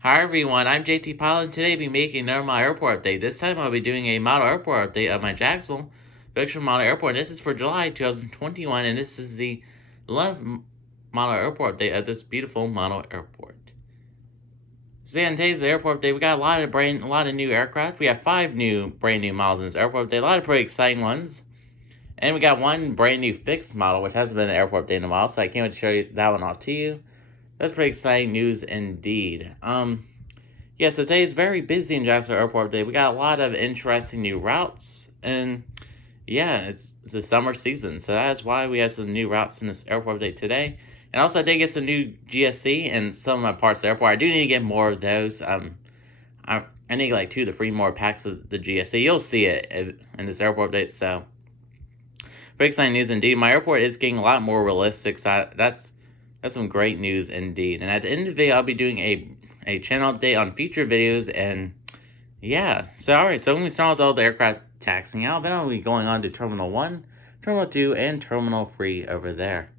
Hi everyone, I'm JT Pilot, and today I'll be making another model airport update. This time I'll be doing a model airport update of my Jacksonville Fictional model airport. This is for July 2021, and this is the 11th model airport update of this beautiful model airport. So in today's airport update, we got a lot of new aircraft. We have 5 brand new models in this airport update, a lot of pretty exciting ones. And we got one brand new fixed model, which hasn't been an airport update in a while, so I can't wait to show you that one off to you. That's pretty exciting news indeed. Yeah, so today is very busy in Jacksonville Airport today. We got a lot of interesting new routes, and yeah, it's the summer season, so that's why we have some new routes in this airport update today. And also, I did get some new GSC and some of my parts of the airport. I do need to get more of those. I need like 2 to 3 more packs of the GSC. You'll see it in this airport update. So, pretty exciting news indeed. My airport is getting a lot more realistic. So that's some great news indeed. And at the end of the video, I'll be doing a channel update on future videos, and yeah. So alright, so when we start with all the aircraft taxiing out, then I'll be going on to Terminal 1, Terminal 2, and Terminal 3 over there.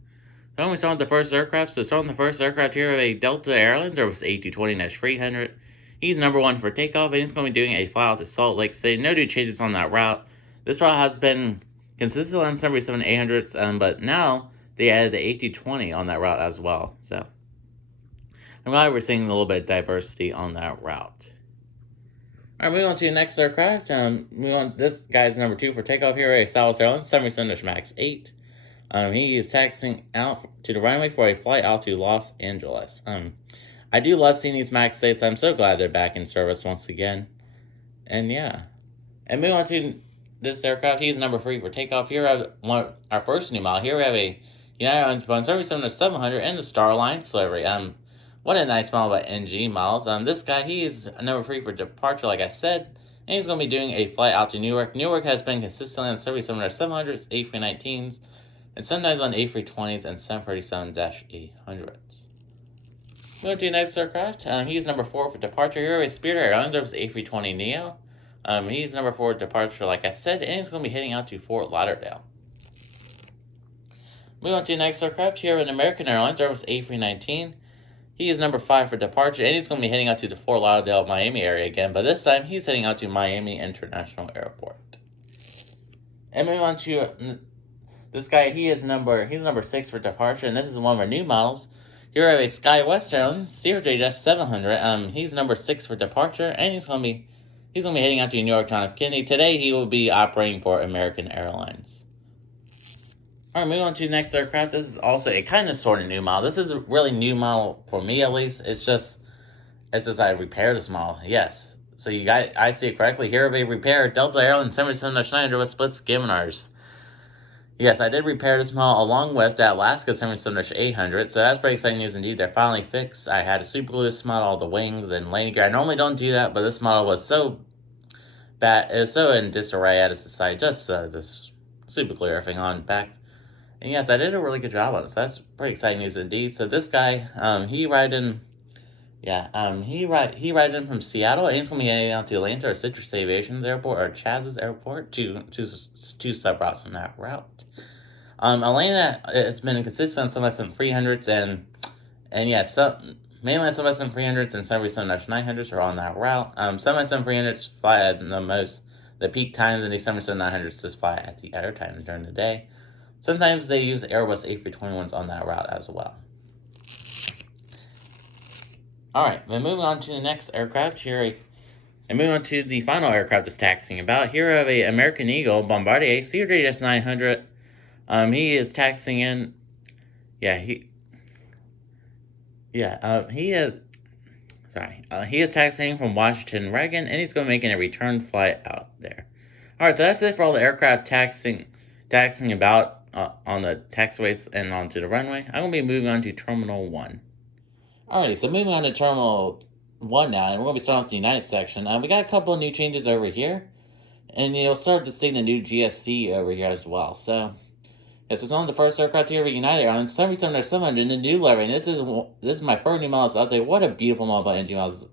So when we start with the first aircraft, so starting with the first aircraft here of a Delta Airlines, there was A220-300. He's number 1 for takeoff, and he's going to be doing a fly out to Salt Lake City. No new changes on that route. This route has been consistent on 737-800s, but now they added the A220 on that route as well. So I'm glad we're seeing a little bit of diversity on that route. Alright, moving on to the next aircraft. This guy's number 2 for takeoff here at Southwest Airlines, 737 MAX 8. He is taxiing out to the runway for a flight out to Los Angeles. I do love seeing these MAX 8s. I'm so glad they're back in service once again. And yeah. And moving on to this aircraft, he's number 3 for takeoff. Here we have our first new model. Here we have a United Airlines Boeing 777-700 and the Star Alliance livery. What a nice model by NG models. This guy, he is number 3 for departure, like I said, and he's going to be doing a flight out to Newark. Newark has been consistently on 777-700s, A319s, and sometimes on A320s and 737-800s. Moving to the next aircraft, he's number 4 for departure. Here is Spirit Airlines, there was A320neo. He's number 4 for departure, like I said, and he's going to be heading out to Fort Lauderdale. Moving on to the next aircraft, here in American Airlines, there was A319. He is number 5 for departure, and he's going to be heading out to the Fort Lauderdale, Miami area again, but this time he's heading out to Miami International Airport. And moving on to this guy, he's number 6 for departure, and this is one of our new models. Here we have a SkyWest Airlines CRJ-700. He's number 6 for departure, and he's going to be heading out to New York John F. Kennedy. Today he will be operating for American Airlines. Alright, moving on to the next aircraft. This is also a kind of sort of new model. This is a really new model for me, at least. It's just I repaired this model. Yes. So I see it correctly. Here we repair Delta Airlines 777-900 with split skimmers. Yes, I did repair this model along with the Alaska 777-800. So that's pretty exciting news indeed. They're finally fixed. I had to super glue this model, all the wings and landing gear. I normally don't do that, but this model was so bad. It was so in disarray at its side. Just super glue everything on back. And yes, I did a really good job on it, so that's pretty exciting news indeed. So this guy, he ride in from Seattle, and he's going to be heading out to Atlanta or Citrus Aviation's airport or Chaz's airport, two sub-routes on that route. Atlanta, it's been consistent on some of some 300s, and yeah, mainly some of some 300s and 737-900s are on that route. Some of some 300s fly at the peak times, and these 737-900s just fly at the other times during the day. Sometimes they use Airbus A321s on that route as well. Alright, then moving on to the next aircraft here. And moving on to the final aircraft that's taxiing about. Here we have a American Eagle Bombardier CRJ-900. He is taxiing in. He is taxiing from Washington Reagan, and he's going to be making a return flight out there. Alright, so that's it for all the aircraft taxiing about on the taxiways and onto the runway. I'm going to be moving on to Terminal 1. Alright, so moving on to Terminal 1 now, and we're going to be starting with the United section. We got a couple of new changes over here, and you'll start to see the new GSC over here as well. So, yes, it's on the first aircraft here with United Airlines, 777-700, the new livery, and this is my first new model update. What a beautiful model by NG Models.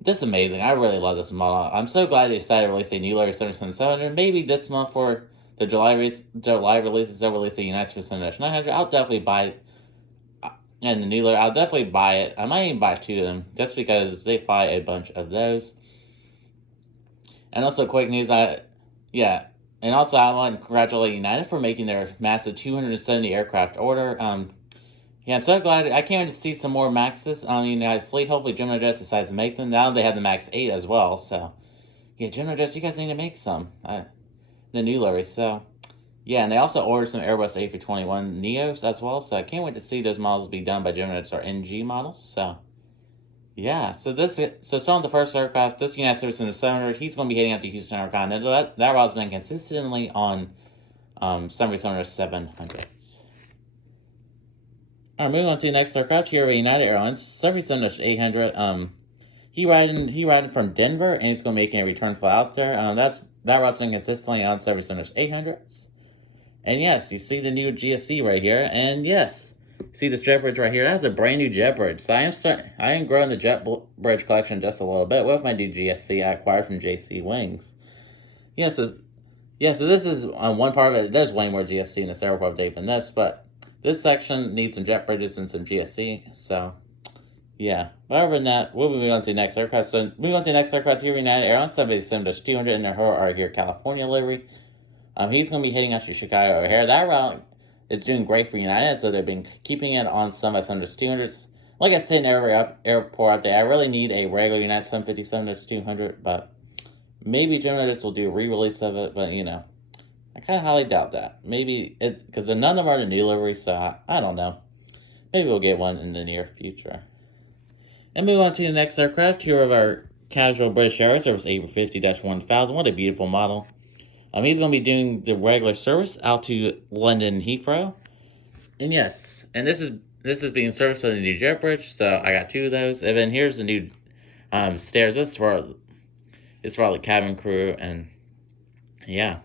This is amazing. I really love this model. I'm so glad they decided to release a new livery 777-700. Maybe this month for the July releases, they'll release a United 777-900. I'll definitely buy and the new livery. I'll definitely buy it. I might even buy 2 of them just because they fly a bunch of those. And also, quick news, yeah, and also I want to congratulate United for making their massive 270 aircraft order. Yeah, I'm so glad. I can't wait to see some more Maxes on the United fleet. Hopefully, Gemini Jets decides to make them. Now they have the Max 8 as well. So, yeah, Gemini Jets, you guys need to make some. The new livery. So, yeah, and they also ordered some Airbus A321 Neos as well. So, I can't wait to see those models be done by Gemini Jets or NG models. So, yeah, so starting with the first aircraft, this United Service in the 700, he's going to be heading out to Houston Intercontinental. That route's been consistently on 700s. Alright, moving on to the next aircraft here at United Airlines, 777-800. He riding from Denver, and he's going to be making a return flight out there. That route's been consistently on 777-800s. And yes, you see the new GSC right here, and yes, see this jet bridge right here? That's a brand new jet bridge. So I am growing the jet bridge collection just a little bit with my new GSC I acquired from JC Wings. So this is one part of it. There's way more GSC in this airport update than this, but this section needs some jet bridges and some GSC. So, yeah. But other than that, we'll be moving on to the next aircraft. So, moving on to the next aircraft here, United Airlines 787-200 in the are here California livery. He's going to be heading out to Chicago O'Hare. That route is doing great for United, so they've been keeping it on some 777-200s. Like I said in every airport update, I really need a regular United 757-200, but maybe Gemini will do a re-release of it, but, you know, I kind of highly doubt that. Maybe it's because none of them are the new livery, so I don't know. Maybe we'll get one in the near future. And move on to the next aircraft. Here of our casual British Airways Service A350-1000. What a beautiful model. He's going to be doing the regular service out to London Heathrow. And yes, and this is being serviced by the new jet bridge, so I got 2 of those. And then here's the new stairs. It's for all the cabin crew, and yeah.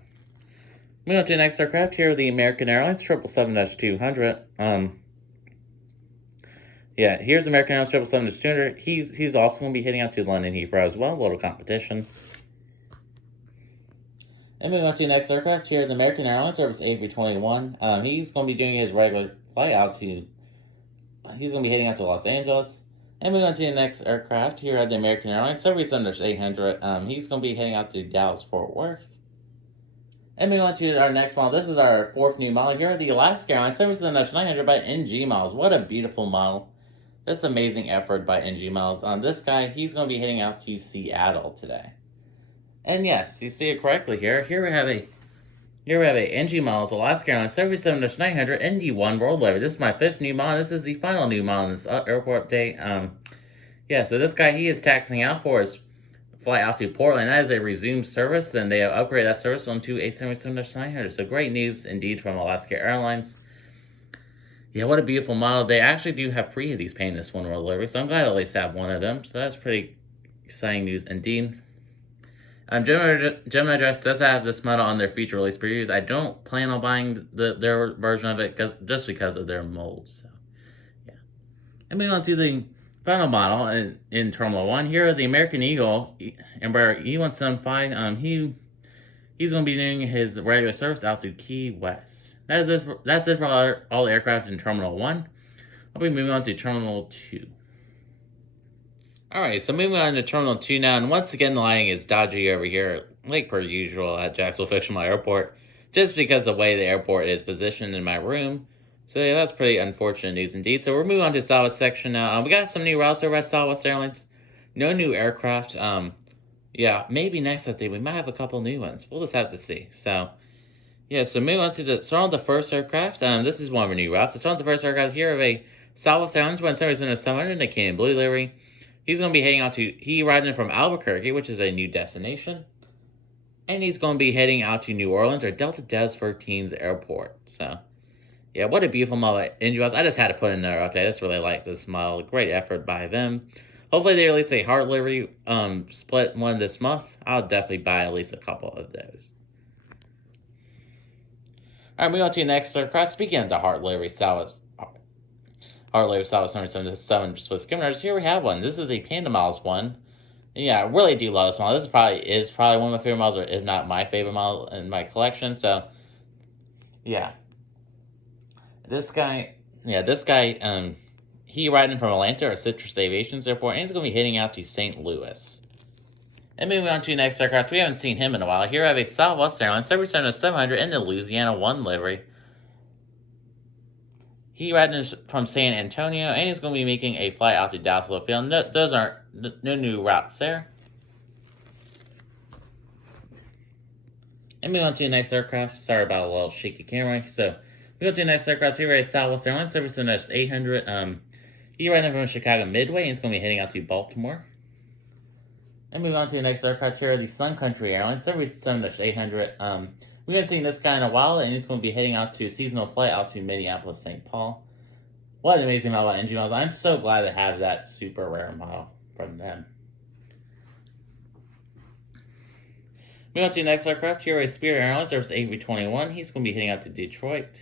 Moving on to the next aircraft, here are the American Airlines 777-200. Yeah, here's American Airlines 777-200. He's also going to be heading out to London Heathrow as well, a little competition. And moving on to the next aircraft, here are the American Airlines Service A321. He's going to be doing his regular flight he's going to be heading out to Los Angeles. And moving on to the next aircraft, here are the American Airlines 777-800. He's going to be heading out to Dallas-Fort Worth. And moving on to our next model, this is our 4th new model. Here are the Alaska Airlines 777-900 by NG Models. What a beautiful model. This amazing effort by NG Models. This guy, he's going to be heading out to Seattle today. And yes, you see it correctly here. Here we have a NG Models Alaska Airlines 777-900 ND1 World Livery. This is my 5th new model. This is the final new model in this airport update. Yeah, so this guy, he is taxiing out for his flight out to Portland. That is a resumed service, and they have upgraded that service onto a 777-900. So great news indeed from Alaska Airlines. Yeah, what a beautiful model. They actually do have 3 of these paying this one World Livery, so I'm glad I at least have 1 of them. So that's pretty exciting news indeed. Gemini Dress does have this model on their feature release previews. I don't plan on buying their version of it just because of their mold. So, yeah. And moving on to the final model in Terminal 1. Here are the American Eagle Embraer E175. He's going to be doing his regular service out to Key West. That's it for all aircraft in Terminal 1. I'll be moving on to Terminal 2. Alright, so moving on to Terminal 2 now, and once again the lighting is dodgy over here, like per usual at Jacksonville Fictional Airport, just because of the way the airport is positioned in my room. So yeah, that's pretty unfortunate news indeed. So we're moving on to Southwest section now. We got some new routes over at Southwest Airlines. No new aircraft. Yeah, maybe next update we might have a couple new ones. We'll just have to see. So yeah, so moving on to the first aircraft. This is one of our new routes. So on the first aircraft here of a Southwest Airlines 700 in the Canadian Blue livery. He's going to be heading out to, riding from Albuquerque, which is a new destination. And he's going to be heading out to New Orleans or Delta Des 13's airport. So, yeah, what a beautiful model NG was. I just had to put in there update. I just really like this model. Great effort by them. Hopefully they release a heart livery split one this month. I'll definitely buy at least a couple of those. All right, moving on to the next aircraft. Speaking of the heart livery, Southwest 777 Swiss Skimmers. Here we have one. This is a Panda Miles one. And yeah, I really do love this model. This is probably one of my favorite models, or if not my favorite model in my collection. So, yeah. This guy, he riding from Atlanta or Citrus Aviation's airport, and he's going to be heading out to St. Louis. And moving on to the next aircraft, we haven't seen him in a while. Here I have a Southwest Airlines 700 in the Louisiana 1 livery. He riding from San Antonio, and he's going to be making a flight out to Dallas Field. No, those aren't no new routes there. And moving on to the next aircraft. Sorry about a little shaky camera. So we go to the next aircraft. Here is Southwest Airlines service NS 800. He riding from Chicago Midway, and he's going to be heading out to Baltimore. And moving on to the next aircraft here, the Sun Country Airlines service 7-800. We haven't seen this guy in a while, and he's going to be heading out to a seasonal flight out to Minneapolis, St. Paul. What an amazing model of engine models. I'm so glad to have that super rare model from them. Moving on to the next aircraft, here is Spirit Airlines service A321. He's going to be heading out to Detroit.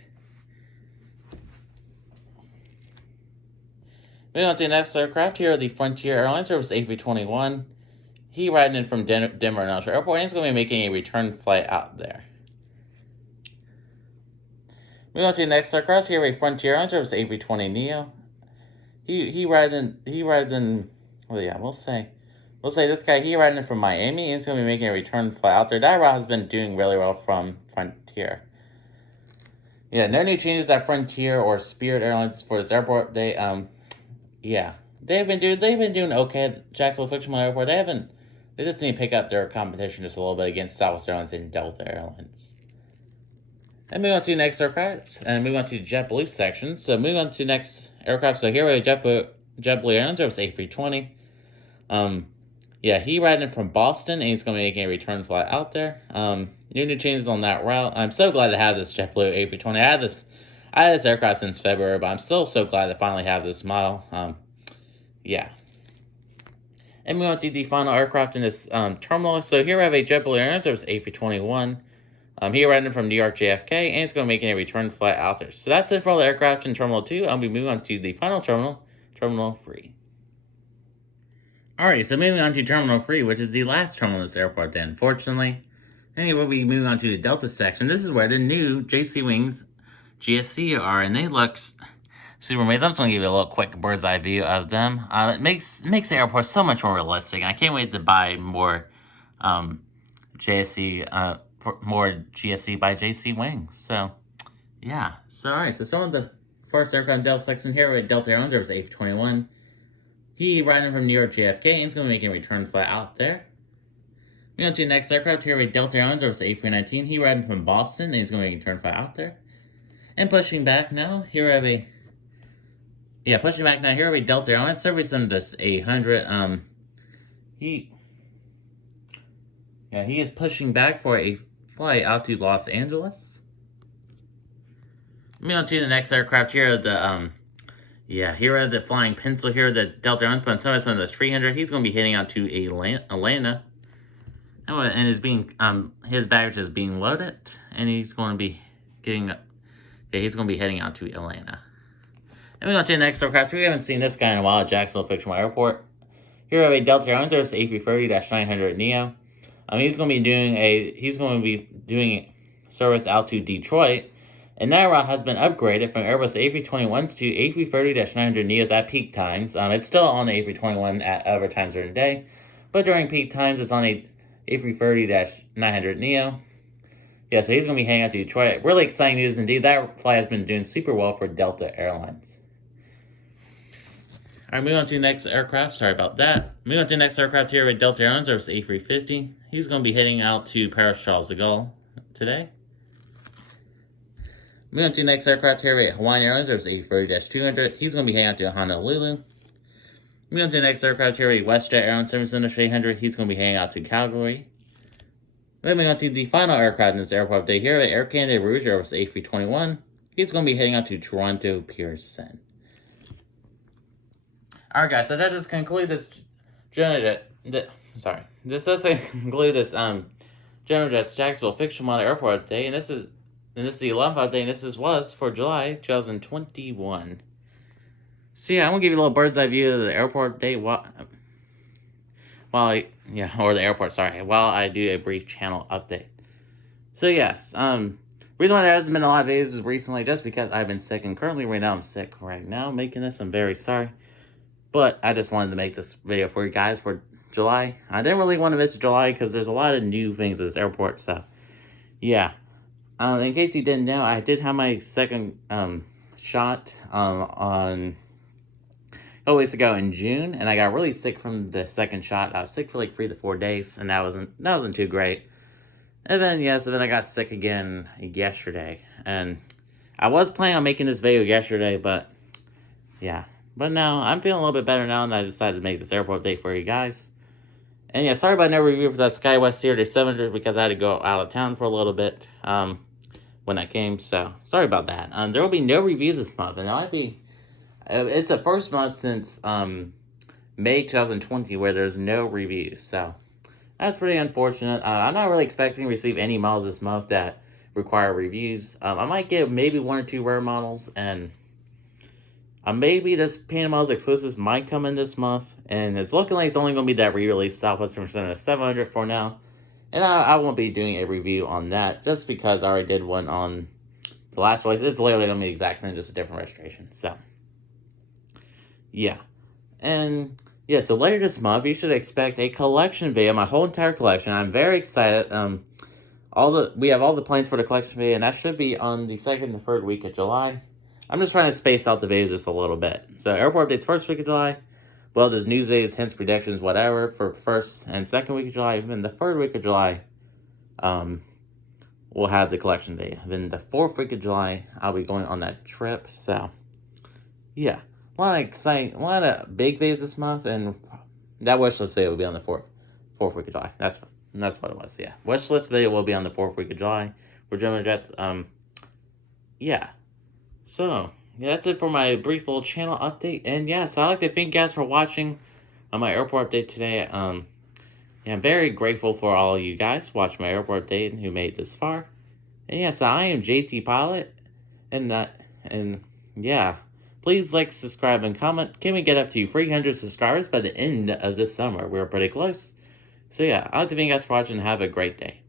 Moving on to the next aircraft, here are the Frontier Airlines service A321. He riding in from Denver International Airport, and he's going to be making a return flight out there. Moving on to the next aircraft, here is Frontier Airlines service A320neo. He riding. We'll say this guy, he riding in from Miami, and he's going to be making a return flight out there. That route has been doing really well from Frontier. Yeah, no new changes at Frontier or Spirit Airlines for this airport. They've been doing okay at Jacksonville Fictional Airport. They just need to pick up their competition just a little bit against Southwest Airlines and Delta Airlines. And moving on to the next aircraft, and moving on to the JetBlue section. So moving on to the next aircraft. So here we have JetBlue Airlines service A320. He riding in from Boston, and he's going to be making a return flight out there. New changes on that route. I'm so glad to have this JetBlue A320. I had this aircraft since February, but I'm still so glad to finally have this model. And moving on to the final aircraft in this terminal. So here we have a JetBlue Airlines service A321. He riding from New York JFK, and he's going to be making a return flight out there. So that's it for all the aircraft in Terminal 2. I'll be moving on to the final terminal, Terminal 3. Alright, so moving on to Terminal 3, which is the last terminal in this airport then, unfortunately. And we'll be moving on to the Delta section. This is where the new JC Wings GSC are, and they look super amazing. I'm just going to give you a little quick bird's eye view of them. It makes the airport so much more realistic, and I can't wait to buy more more GSC by JC Wings. So, yeah. So, alright. So, some of the first aircraft Delta section here with Delta Airlines, there was A321. He riding from New York JFK, and he's going to be making a return flight out there. Moving on to the next aircraft here with Delta Airlines, there was A319. He riding from Boston, and he's going to make a return flight out there. And pushing back now, here we have a... Yeah, pushing back now, here we have a Delta Airlines service under this 800. He is pushing back for a flight out to Los Angeles. Moving on to the next aircraft here, here are the flying pencil here, the Delta Airlines, but service on the 300. He's going to be heading out to Atlanta, and his baggage is being loaded, and he's going to be heading out to Atlanta. And we go to the next aircraft. We haven't seen this guy in a while at Jacksonville Fictional Airport. Here we have a Delta Airlines service A330-900neo. He's going to be doing service out to Detroit, and that route has been upgraded from Airbus A321s to A330-900neos at peak times. It's still on the A321 at other times during the day, but during peak times it's on a A330-900neo. Yeah, so he's going to be heading out to Detroit. Really exciting news indeed. That flight has been doing super well for Delta Airlines. Alright, moving on to the next aircraft. Sorry about that. Moving on to the next aircraft here with Delta Airlines, there's A350. He's going to be heading out to Paris Charles de Gaulle today. Moving on to the next aircraft here with Hawaiian Airlines, there's A330-200. He's going to be heading out to Honolulu. Moving on to the next aircraft here with WestJet Airlines Service Industry 800. He's going to be heading out to Calgary. Moving on to the final aircraft in this airport day here with Air Canada Rouge Airways A321. He's going to be heading out to Toronto Pearson. Alright guys, so that just concludes this General Jet's Jacksonville Fictional Model Airport update, and this is the 11th update, and this was for July 2021. So yeah, I'm gonna give you a little bird's eye view of the airport update while I do a brief channel update. So yes, Reason why there hasn't been a lot of videos is recently just because I've been sick, and currently right now I'm sick right now making this. I'm very sorry. But I just wanted to make this video for you guys for July. I didn't really want to miss July because there's a lot of new things at this airport, so yeah. In case you didn't know, I did have my second shot on a couple weeks ago in June, and I got really sick from the second shot. I was sick for like 3 to 4 days, and that wasn't too great. And then so then I got sick again yesterday, and I was planning on making this video yesterday, but yeah. But now I'm feeling a little bit better now, and I decided to make this airport update for you guys. And yeah, sorry about no review for that SkyWest Series 700 because I had to go out of town for a little bit when I came. So sorry about that. There will be no reviews this month, and it might be. It's the first month since May 2020 where there's no reviews. So that's pretty unfortunate. I'm not really expecting to receive any models this month that require reviews. I might get maybe 1 or 2 rare models, and maybe this Panda Models exclusives might come in this month, and it's looking like it's only going to be that re-release Southwest Representative 700 for now. And I won't be doing a review on that, just because I already did one on the last release. It's literally going to be the exact same, just a different registration. So, yeah. And, yeah, so later this month, you should expect a collection video, my whole entire collection. I'm very excited. We have all the plans for the collection video, and that should be on the 2nd and 3rd week of July. I'm just trying to space out the videos just a little bit. So, airport updates first week of July. Well, there's news videos, hints, predictions, whatever, for first and second week of July. Even the 3rd week of July, we'll have the collection video. Then the 4th week of July, I'll be going on that trip. So, yeah. A lot of big videos this month, and that wish list video will be on the 4th week of July. That's what it was, yeah. Wish list video will be on the 4th week of July for Gemini Jets. Yeah. So, yeah, that's it for my brief little channel update. And yeah, so I'd like to thank you guys for watching on my airport update today. Yeah, I'm very grateful for all of you guys watching my airport update and who made it this far. And yeah, so I am JT Pilot. And yeah, please like, subscribe, and comment. Can we get up to 300 subscribers by the end of this summer? We're pretty close. So yeah, I'd like to thank you guys for watching and have a great day.